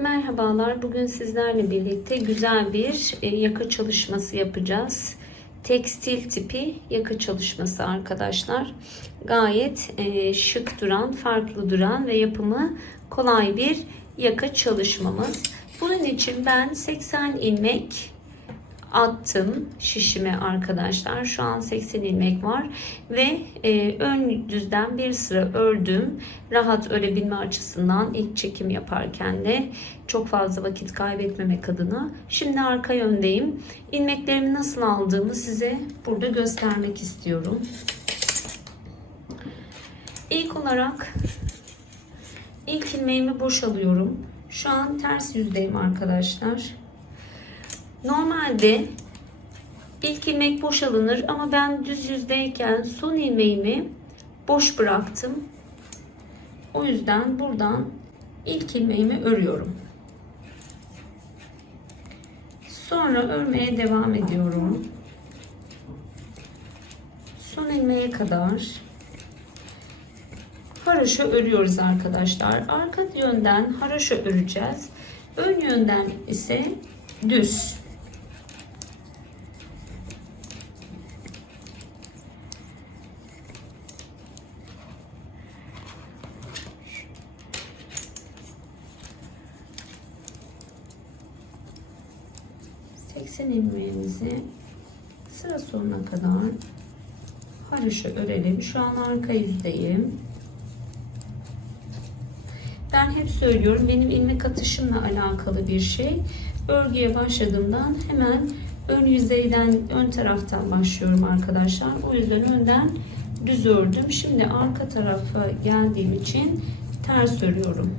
Merhabalar. Bugün sizlerle birlikte güzel bir e, yaka çalışması yapacağız. Tekstil tipi yaka çalışması arkadaşlar. Gayet e, şık duran, farklı duran ve yapımı kolay bir yaka çalışmamız. Bunun için ben 80 ilmek attım şişime arkadaşlar. Şu an 80 ilmek var ve e, ön düzden bir sıra ördüm. Rahat örebilme açısından ilk çekim yaparken de çok fazla vakit kaybetmemek adına. Şimdi arka yöndeyim. İlmeklerimi nasıl aldığımı size burada göstermek istiyorum. İlk olarak ilk ilmeğimi boş alıyorum. Şu an ters yüzdeyim arkadaşlar. Normalde ilk ilmek boş alınır ama ben düz yüzdeyken son ilmeğimi boş bıraktım. O yüzden buradan ilk ilmeğimi örüyorum. Sonra örmeye devam ediyorum. Son ilmeğe kadar haroşa örüyoruz arkadaşlar. Arka yönden haroşa öreceğiz. Ön yönden ise düz. Seksen ilmeğimizi sıra sonuna kadar haroşa örelim. Şu an arka yüzdeyim. Ben hep söylüyorum benim ilmek atışımla alakalı bir şey. Örgüye başladığımdan hemen ön yüzeyden ön taraftan başlıyorum arkadaşlar. O yüzden önden düz ördüm. Şimdi arka tarafa geldiğim için ters örüyorum.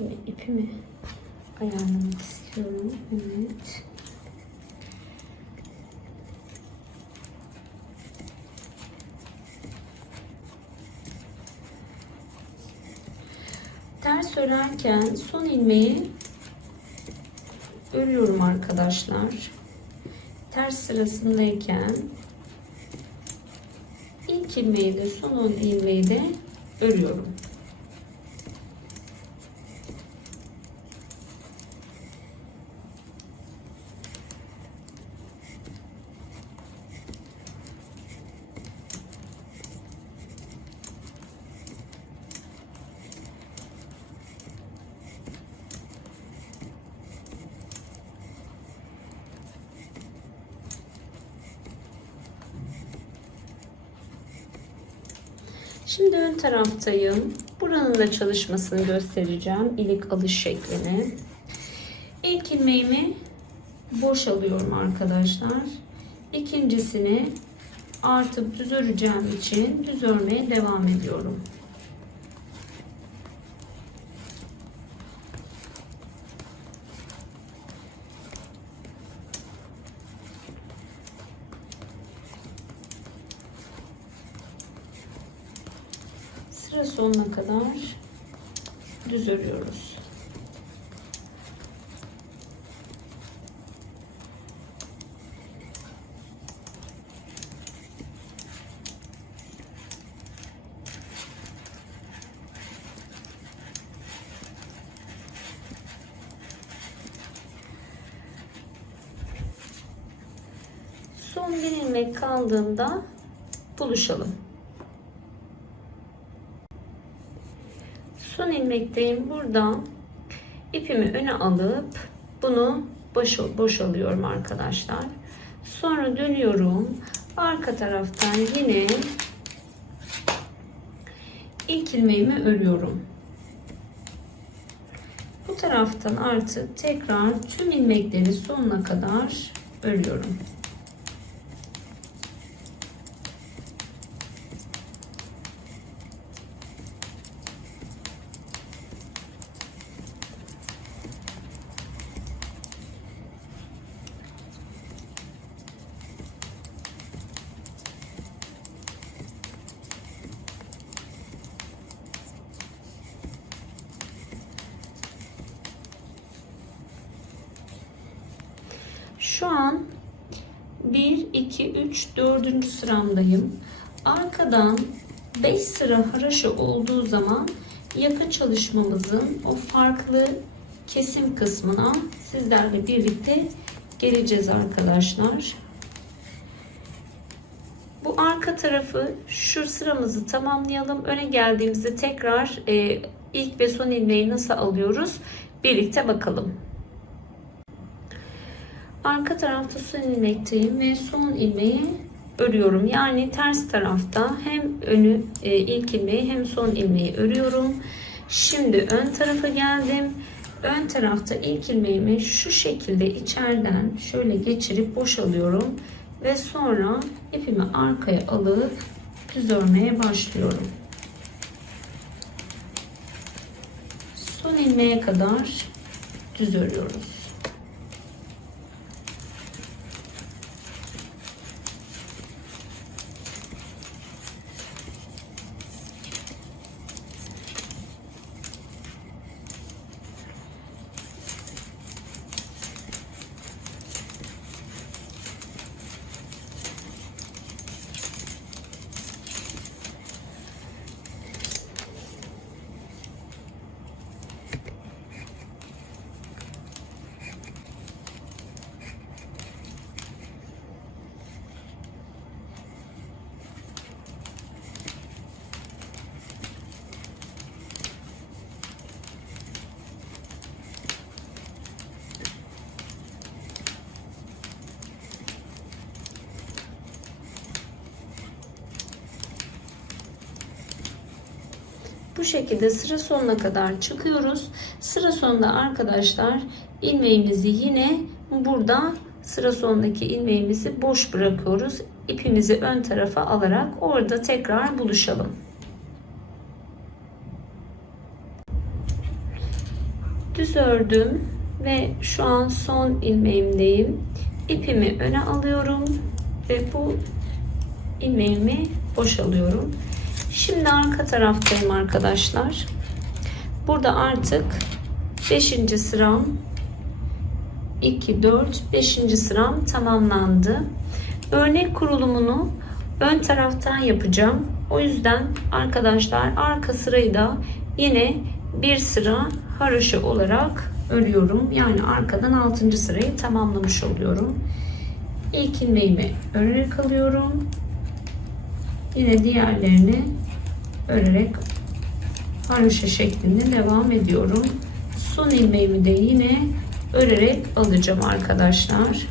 Şöyle ipimi ayarlamak istiyorum. Evet. Ters örerken son ilmeği örüyorum arkadaşlar. Ters sırasındayken ilk ilmeği de son ilmeği de örüyorum. Şimdi ön taraftayım. Buranın da çalışmasını göstereceğim. İlik alış şeklini. İlk ilmeğimi boş alıyorum arkadaşlar. İkincisini artıp düz öreceğim için düz örmeye devam ediyorum. sıra sonuna kadar düz örüyoruz. Son bir ilmek kaldığında buluşalım. Son ilmekteyim. Buradan ipimi öne alıp bunu boş, boş alıyorum arkadaşlar. Sonra dönüyorum. Arka taraftan yine ilk ilmeğimi örüyorum. Bu taraftan artık tekrar tüm ilmekleri sonuna kadar örüyorum. Şu an 1, 2, 3, 4. sıramdayım. Arkadan 5 sıra haraşo olduğu zaman yaka çalışmamızın o farklı kesim kısmına sizlerle birlikte geleceğiz arkadaşlar. Bu arka tarafı şu sıramızı tamamlayalım. Öne geldiğimizde tekrar e, ilk ve son ilmeği nasıl alıyoruz birlikte bakalım. Arka tarafta son ilmekteyim ve son ilmeği örüyorum. Yani ters tarafta hem önü e, ilk ilmeği hem son ilmeği örüyorum. Şimdi ön tarafa geldim. Ön tarafta ilk ilmeğimi şu şekilde içeriden şöyle geçirip boşalıyorum ve sonra ipimi arkaya alıp düz örmeye başlıyorum. Son ilmeğe kadar düz örüyoruz. Bu şekilde sıra sonuna kadar çıkıyoruz. Sıra sonunda arkadaşlar ilmeğimizi yine burada sıra sonundaki ilmeğimizi boş bırakıyoruz. İpimizi ön tarafa alarak orada tekrar buluşalım. Düz ördüm ve şu an son ilmeğimdeyim. İpimi öne alıyorum ve bu ilmeğimi boşalıyorum. Şimdi arka taraftayım arkadaşlar. Burada artık 5. sıram 2 4 5. sıram tamamlandı. Örnek kurulumunu ön taraftan yapacağım. O yüzden arkadaşlar arka sırayı da yine bir sıra haroşa olarak örüyorum. Yani arkadan 6. sırayı tamamlamış oluyorum. İlk ilmeğimi örerek alıyorum. Yine diğerlerini örerek haroşa şeklinde devam ediyorum. Son ilmeğimi de yine örerek alacağım arkadaşlar.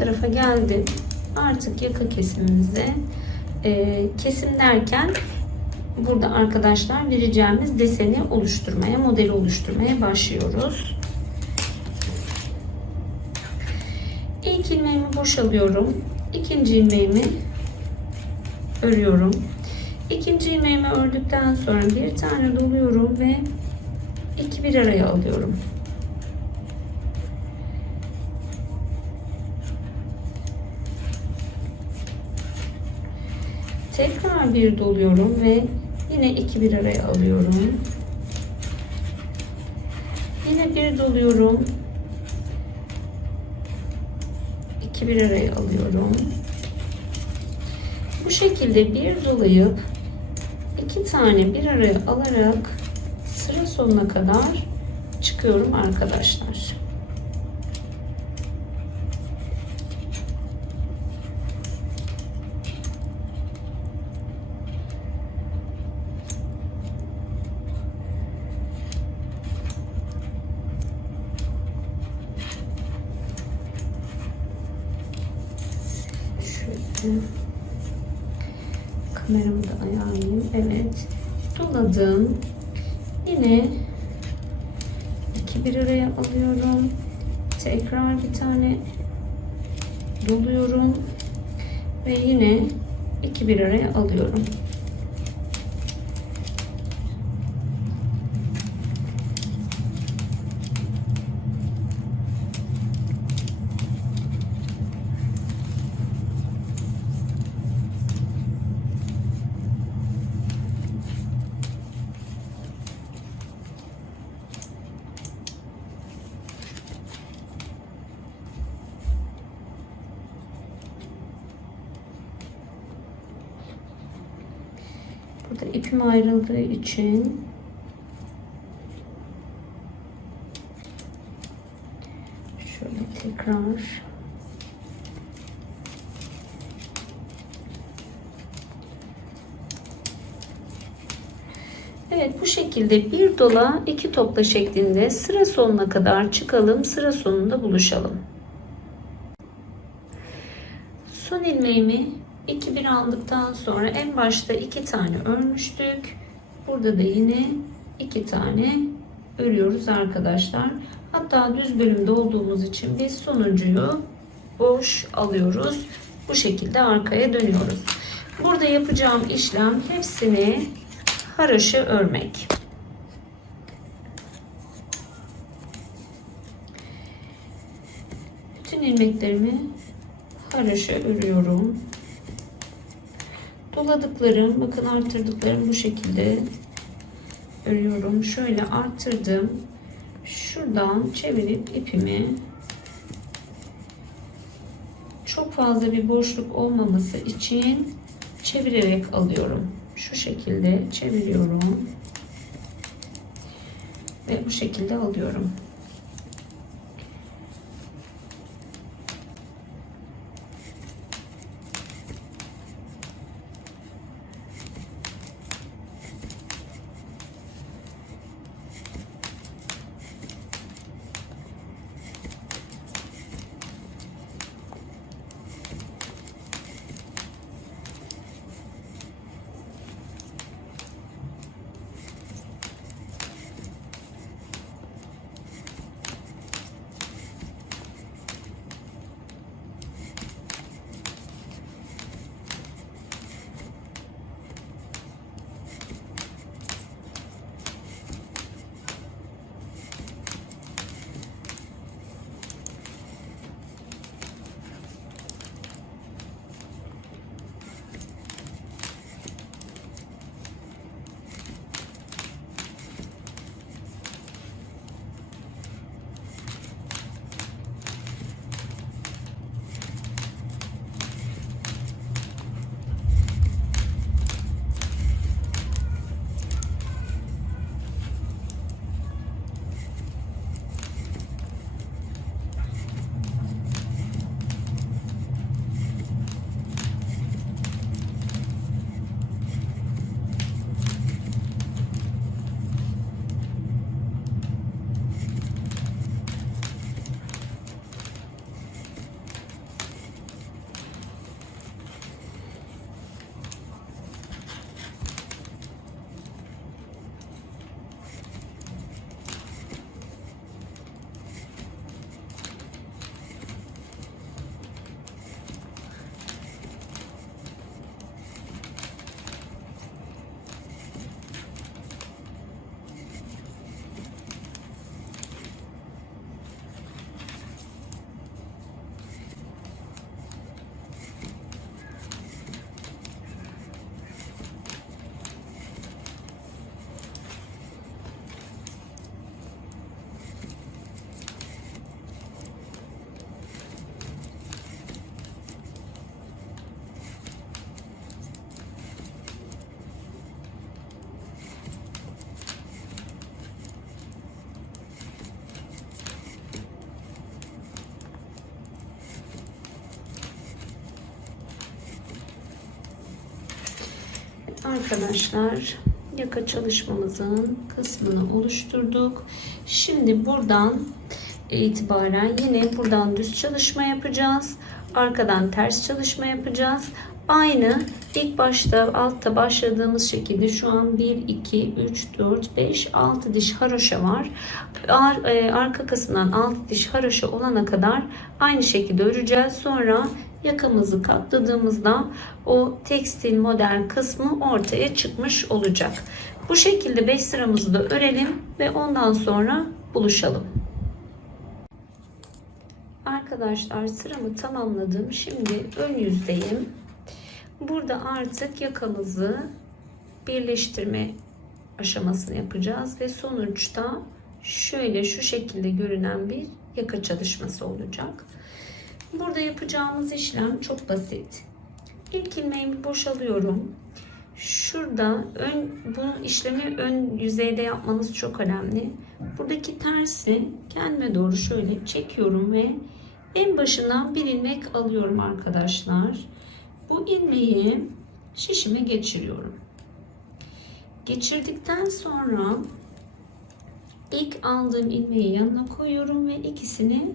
Tarafa geldim. Artık yaka kesimimize e, kesim derken burada arkadaşlar vereceğimiz deseni oluşturmaya, modeli oluşturmaya başlıyoruz. İlk ilmeğimi boşalıyorum. İkinci ilmeğimi örüyorum. İkinci ilmeğimi ördükten sonra bir tane doluyorum ve iki bir araya alıyorum. Tekrar bir doluyorum ve yine iki bir araya alıyorum. Yine bir doluyorum. iki bir araya alıyorum. Bu şekilde bir dolayıp iki tane bir araya alarak sıra sonuna kadar çıkıyorum arkadaşlar. Şöyle kameramı da ayarlayayım. Evet. Doladım. Yine iki bir araya alıyorum. Tekrar bir tane doluyorum. Ve yine iki bir araya alıyorum. İpim ayrıldığı için şöyle tekrar Evet bu şekilde bir dola iki topla şeklinde sıra sonuna kadar çıkalım. Sıra sonunda buluşalım. Son ilmeğimi 2 bir aldıktan sonra en başta iki tane örmüştük. Burada da yine iki tane örüyoruz arkadaşlar. Hatta düz bölümde olduğumuz için biz sonuncuyu boş alıyoruz. Bu şekilde arkaya dönüyoruz. Burada yapacağım işlem hepsini haraşı örmek. Bütün ilmeklerimi haraşa örüyorum. Doladıklarım, bakın arttırdıklarım bu şekilde örüyorum. Şöyle arttırdım. Şuradan çevirip ipimi çok fazla bir boşluk olmaması için çevirerek alıyorum. Şu şekilde çeviriyorum. Ve bu şekilde alıyorum. Arkadaşlar yaka çalışmamızın kısmını oluşturduk. Şimdi buradan itibaren yine buradan düz çalışma yapacağız. Arkadan ters çalışma yapacağız. Aynı ilk başta altta başladığımız şekilde şu an 1, 2, 3, 4, 5, 6 diş haroşa var. Ar, e, arka kısımdan 6 diş haroşa olana kadar aynı şekilde öreceğiz. Sonra yakamızı katladığımızda o tekstil model kısmı ortaya çıkmış olacak. Bu şekilde 5 sıramızı da örelim ve ondan sonra buluşalım. Arkadaşlar sıramı tamamladım. Şimdi ön yüzdeyim. Burada artık yakamızı birleştirme aşamasını yapacağız ve sonuçta şöyle şu şekilde görünen bir yaka çalışması olacak. Burada yapacağımız işlem çok basit. İlk ilmeğimi boşalıyorum. Şurada ön bu işlemi ön yüzeyde yapmanız çok önemli. Buradaki tersi kendime doğru şöyle çekiyorum ve en başından bir ilmek alıyorum arkadaşlar. Bu ilmeği şişime geçiriyorum. Geçirdikten sonra ilk aldığım ilmeği yanına koyuyorum ve ikisini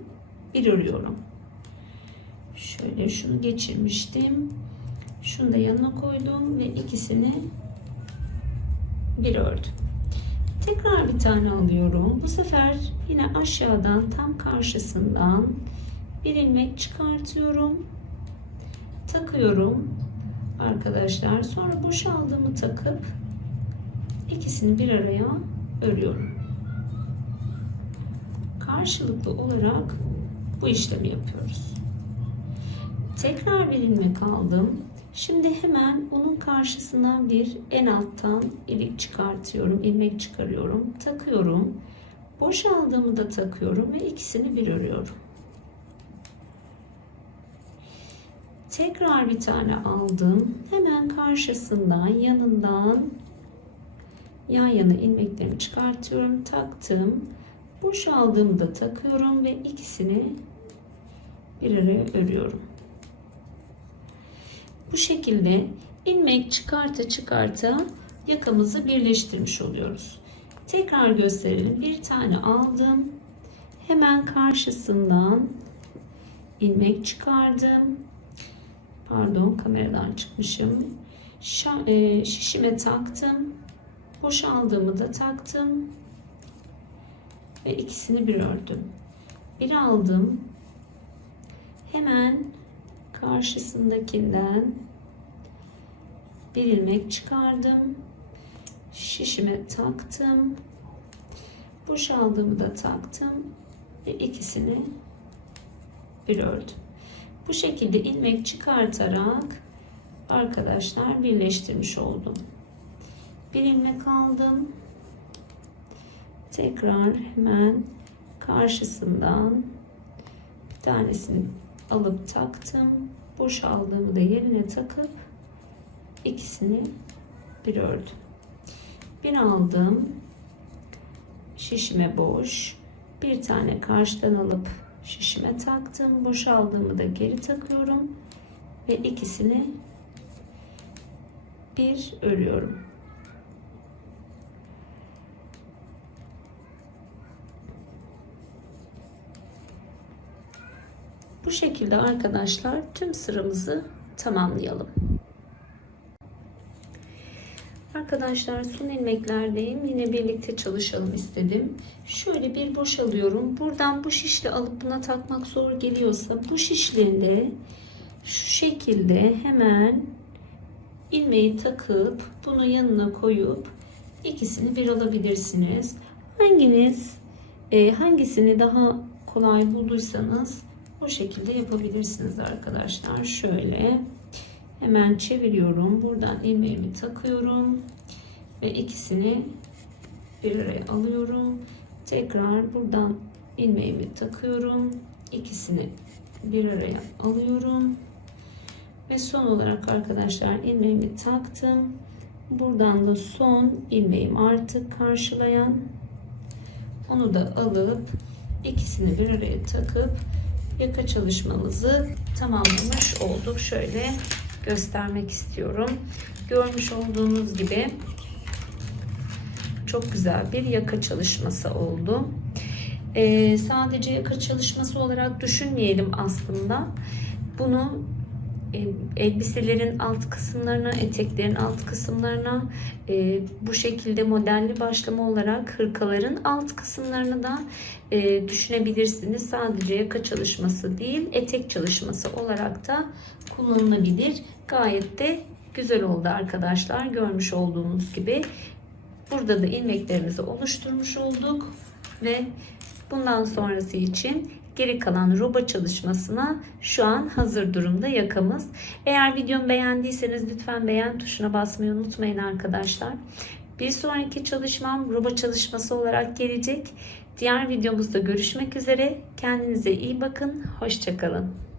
bir örüyorum. Şöyle şunu geçirmiştim. Şunu da yanına koydum ve ikisini bir ördüm. Tekrar bir tane alıyorum. Bu sefer yine aşağıdan tam karşısından bir ilmek çıkartıyorum. Takıyorum arkadaşlar. Sonra boşaldığımı takıp ikisini bir araya örüyorum. Karşılıklı olarak bu işlemi yapıyoruz. Tekrar bir ilmek aldım. Şimdi hemen onun karşısından bir en alttan ilik çıkartıyorum. ilmek çıkarıyorum. Takıyorum. Boşaldığımı da takıyorum ve ikisini bir örüyorum. Tekrar bir tane aldım. Hemen karşısından yanından yan yana ilmeklerimi çıkartıyorum. Taktım. Boşaldığımı da takıyorum ve ikisini bir araya örüyorum. Bu şekilde ilmek çıkarta çıkarta yakamızı birleştirmiş oluyoruz. Tekrar gösterelim. Bir tane aldım. Hemen karşısından ilmek çıkardım. Pardon kameradan çıkmışım. e, şişime taktım. Boşaldığımı da taktım. Ve ikisini bir ördüm. Bir aldım. Hemen karşısındakinden bir ilmek çıkardım. Şişime taktım. Boşaldığımı da taktım ve ikisini bir ördüm. Bu şekilde ilmek çıkartarak arkadaşlar birleştirmiş oldum. Bir ilmek aldım. Tekrar hemen karşısından bir tanesini alıp taktım. Boşaldığımı da yerine takıp ikisini bir ördüm. Bir aldım. Şişime boş. Bir tane karşıdan alıp şişime taktım. Boşaldığımı da geri takıyorum. Ve ikisini bir örüyorum. Bu şekilde arkadaşlar tüm sıramızı tamamlayalım. Arkadaşlar son ilmeklerdeyim. Yine birlikte çalışalım istedim. Şöyle bir boşalıyorum. Buradan bu şişle alıp buna takmak zor geliyorsa bu şişlerinde şu şekilde hemen ilmeği takıp bunu yanına koyup ikisini bir alabilirsiniz. Hanginiz e, hangisini daha kolay bulduysanız bu şekilde yapabilirsiniz arkadaşlar. Şöyle hemen çeviriyorum. Buradan ilmeğimi takıyorum ve ikisini bir araya alıyorum. Tekrar buradan ilmeğimi takıyorum. İkisini bir araya alıyorum. Ve son olarak arkadaşlar ilmeğimi taktım. Buradan da son ilmeğim artık karşılayan onu da alıp ikisini bir araya takıp yaka çalışmamızı tamamlamış olduk. Şöyle göstermek istiyorum. Görmüş olduğunuz gibi çok güzel bir yaka çalışması oldu. Ee, sadece yaka çalışması olarak düşünmeyelim aslında. Bunu elbiselerin alt kısımlarına, eteklerin alt kısımlarına e, bu şekilde modelli başlama olarak hırkaların alt kısımlarını da e, düşünebilirsiniz. Sadece yaka çalışması değil, etek çalışması olarak da kullanılabilir. Gayet de güzel oldu arkadaşlar. Görmüş olduğunuz gibi. Burada da ilmeklerimizi oluşturmuş olduk ve bundan sonrası için geri kalan roba çalışmasına şu an hazır durumda yakamız. Eğer videomu beğendiyseniz lütfen beğen tuşuna basmayı unutmayın arkadaşlar. Bir sonraki çalışmam roba çalışması olarak gelecek. Diğer videomuzda görüşmek üzere. Kendinize iyi bakın. Hoşçakalın.